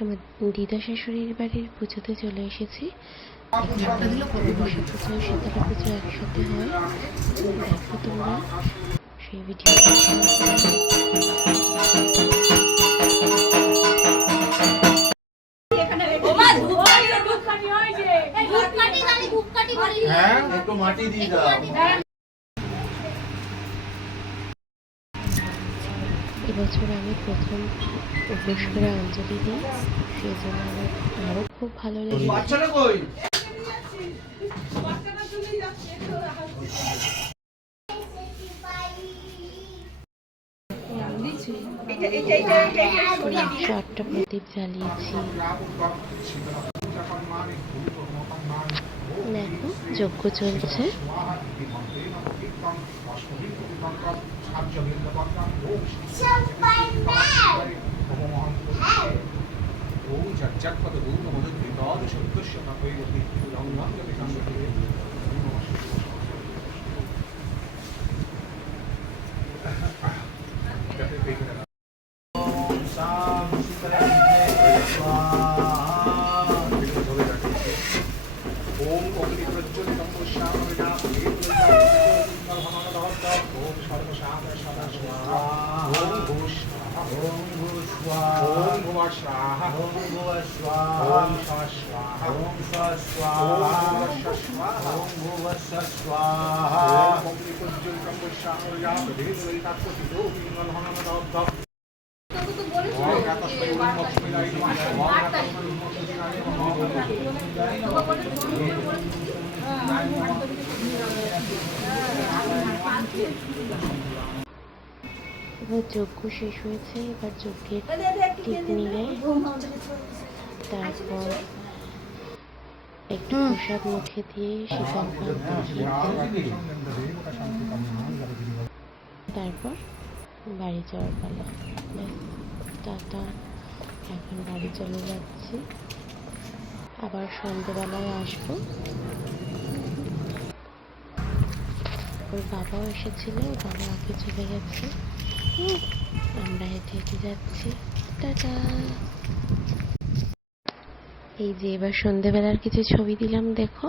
আমার দিদা শাশুড়ির বাড়ির পুজোতে চলে এসেছি। মনসা পুজো শীতলা পুজো একসাথে হয়, দেখো তোমরা সেই ভিডিওটা। এবছর আমি প্রথম উপোস করে অঞ্জলি দিই, সেই জন্য আমার আরও খুব ভালো লেগেছে। চারটা প্রদীপ জ্বালিয়েছি। দেখো যজ্ঞ চলছে। এবার যজ্ঞ শেষ হয়েছে, এবার যজ্ঞের টিপ নিলে তারপর একটু প্রসাদ মুখে দিয়ে শীতল তারপর বাড়ি যাওয়ার পালা। টাটা, এখন বাড়ি চলে যাচ্ছি, আবার সন্ধ্যেবেলায় আসবো। ওর বাবাও এসেছিল, বাবা আগে চলে গেছে, আমরা হেঁটে হেঁটে যাচ্ছি। টাটা। এই যে এবার সন্ধ্যেবেলার কিছু ছবি দিলাম, দেখো।